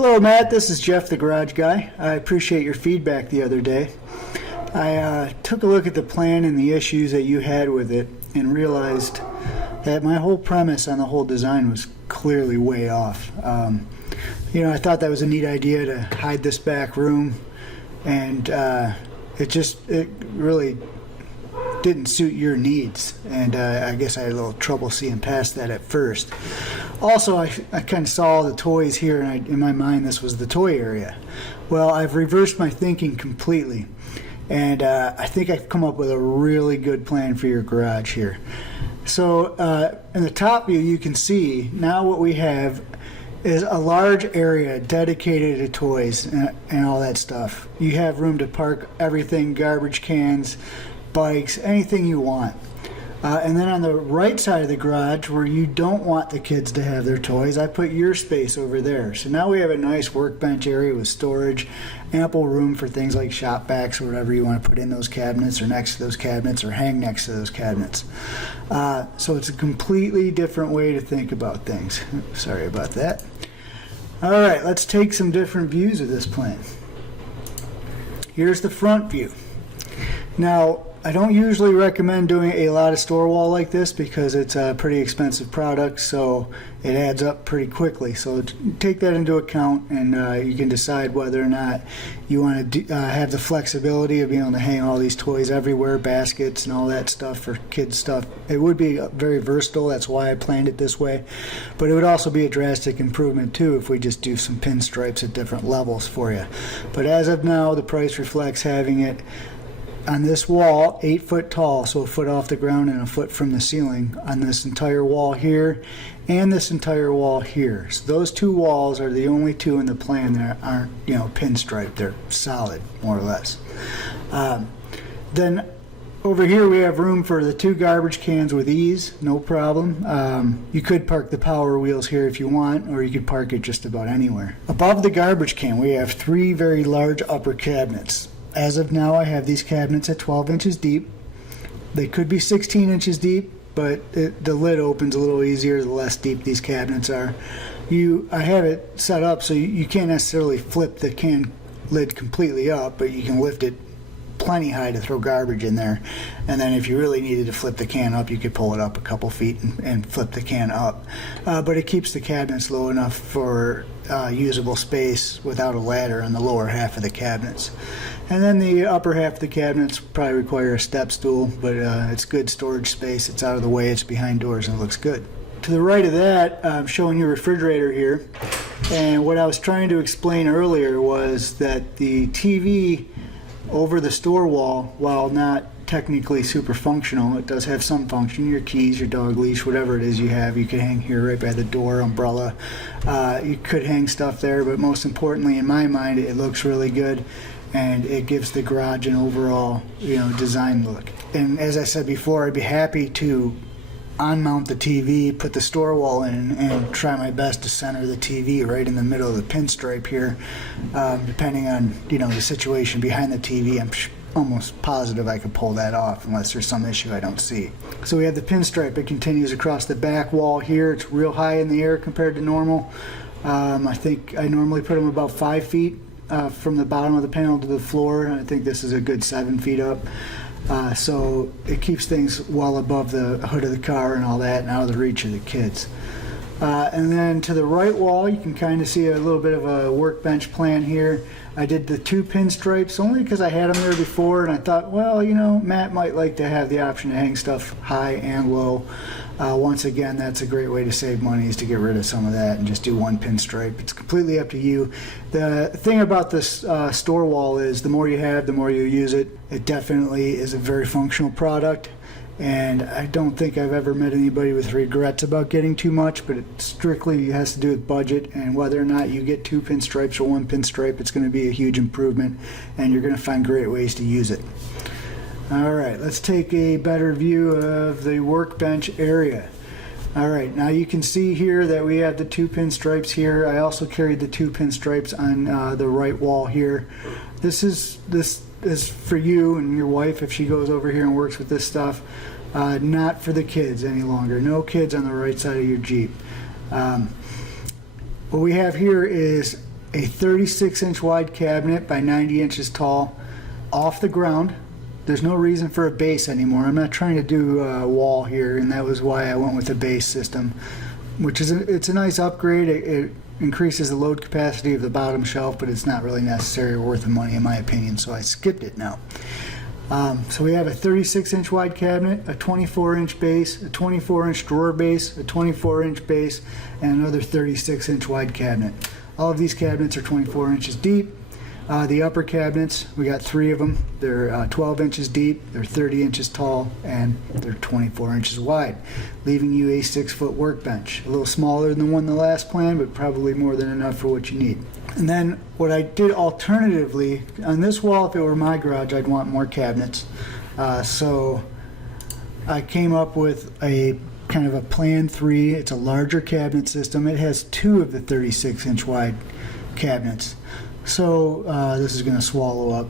Hello, Matt. This is Jeff, the garage guy. I appreciate your feedback the other day. I took a look at the plan and the issues that you had with it and realized that my whole premise on the whole design was clearly way off. I thought that was a neat idea to hide this back room, and it really didn't suit your needs, and I guess I had a little trouble seeing past that at first. Also, I kind of saw the toys here, and in my mind this was the toy area. Well, I've reversed my thinking completely, and I think I've come up with a really good plan for your garage here. So in the top view, you can see now what we have is a large area dedicated to toys and all that stuff. You have room to park everything, garbage cans, bikes, anything you want. And then on the right side of the garage, where you don't want the kids to have their toys, I put your space over there. So now we have a nice workbench area with storage, ample room for things like shop vacs or whatever you want to put in those cabinets or next to those cabinets or hang next to those cabinets. So it's a completely different way to think about things. Sorry about that. All right, let's take some different views of this plan. Here's the front view. Now, I don't usually recommend doing a lot of store wall like this because it's a pretty expensive product, so it adds up pretty quickly. So take that into account, and you can decide whether or not you want to have the flexibility of being able to hang all these toys everywhere, baskets and all that stuff for kids stuff. It would be very versatile. That's why I planned it this way. But it would also be a drastic improvement too if we just do some pinstripes at different levels for you. But as of now, the price reflects having it on this wall, 8 foot tall, so a foot off the ground and a foot from the ceiling, on this entire wall here and this entire wall here. So those two walls are the only two in the plan that aren't, pinstriped. They're solid, more or less. Then over here we have room for the 2 garbage cans with ease, no problem. You could park the Power Wheels here if you want, or you could park it just about anywhere. Above the garbage can, we have 3 very large upper cabinets. As of now, I have these cabinets at 12 inches deep. They could be 16 inches deep, but the lid opens a little easier the less deep these cabinets are. I have it set up so you can't necessarily flip the can lid completely up, but you can lift it plenty high to throw garbage in there. And then if you really needed to flip the can up, you could pull it up a couple feet and flip the can up. But it keeps the cabinets low enough for usable space without a ladder on the lower half of the cabinets. And then the upper half of the cabinets probably require a step stool, but it's good storage space. It's out of the way, it's behind doors, and it looks good. To the right of that, I'm showing you a refrigerator here. And what I was trying to explain earlier was that the TV over the store wall, while not technically super functional, it does have some function. Your keys, your dog leash, whatever it is you have, you could hang here right by the door, umbrella. You could hang stuff there, but most importantly, in my mind, it looks really good, and it gives the garage an overall, design look. And as I said before, I'd be happy to unmount the TV, put the store wall in, and try my best to center the TV right in the middle of the pinstripe here. Depending on the situation behind the TV, I'm almost positive I could pull that off unless there's some issue I don't see. So we have the pinstripe. It continues across the back wall here. It's real high in the air compared to normal. I think I normally put them about 5 feet from the bottom of the panel to the floor. I think this is a good 7 feet up. So it keeps things well above the hood of the car and all that, and out of the reach of the kids. And then to the right wall, you can kind of see a little bit of a workbench plan here. I did the 2 pinstripes only because I had them there before, and I thought, well, Matt might like to have the option to hang stuff high and low. Once again, that's a great way to save money, is to get rid of some of that and just do 1 pinstripe. It's completely up to you. The thing about this store wall is the more you have, the more you use it. It definitely is a very functional product, and I don't think I've ever met anybody with regrets about getting too much, but it strictly has to do with budget, and whether or not you get 2 pinstripes or 1 pinstripe, it's going to be a huge improvement, and you're going to find great ways to use it. All right, let's take a better view of the workbench area. All right, now you can see here that we have the 2 pinstripes here. I also carried the 2 pinstripes on the right wall here. This is for you and your wife if she goes over here and works with this stuff. Not for the kids any longer. No kids on the right side of your Jeep. What we have here is a 36-inch wide cabinet by 90 inches tall off the ground. There's no reason for a base anymore. I'm not trying to do a wall here, and that was why I went with a base system, which is it's a nice upgrade. It increases the load capacity of the bottom shelf, but it's not really necessary or worth the money in my opinion, so I skipped it now. So we have a 36-inch wide cabinet, a 24-inch base, a 24-inch drawer base, a 24-inch base, and another 36-inch wide cabinet. All of these cabinets are 24 inches deep. The upper cabinets, we got 3 of them. They're 12 inches deep, they're 30 inches tall, and they're 24 inches wide, leaving you a 6-foot workbench. A little smaller than the one in the last plan, but probably more than enough for what you need. And then what I did alternatively, on this wall, if it were my garage, I'd want more cabinets. So I came up with a kind of a plan 3. It's a larger cabinet system. It has 2 of the 36-inch wide cabinets. So this is going to swallow up,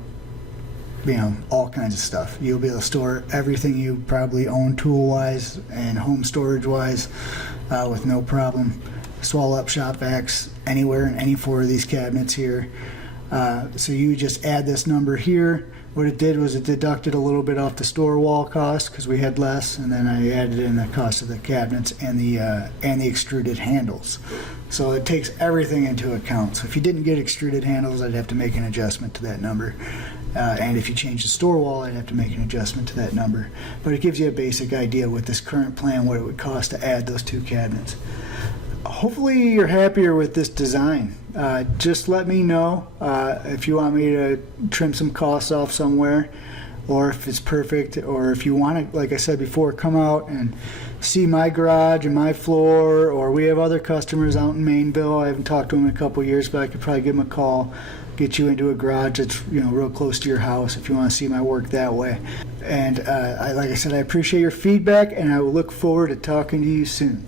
all kinds of stuff. You'll be able to store everything you probably own tool-wise and home storage-wise with no problem. Swallow up shop vacs anywhere in any 4 of these cabinets here. So you just add this number here. What it did was it deducted a little bit off the store wall cost because we had less, and then I added in the cost of the cabinets and the extruded handles. So it takes everything into account. So if you didn't get extruded handles, I'd have to make an adjustment to that number. And if you change the store wall, I'd have to make an adjustment to that number. But it gives you a basic idea with this current plan what it would cost to add those 2 cabinets. Hopefully you're happier with this design. Just let me know if you want me to trim some costs off somewhere, or if it's perfect, or if you want to, like I said before, come out and see my garage and my floor, or we have other customers out in Mainville. I haven't talked to them in a couple of years, but I could probably give them a call, get you into a garage that's real close to your house if you want to see my work that way. And like I said, I appreciate your feedback, and I will look forward to talking to you soon.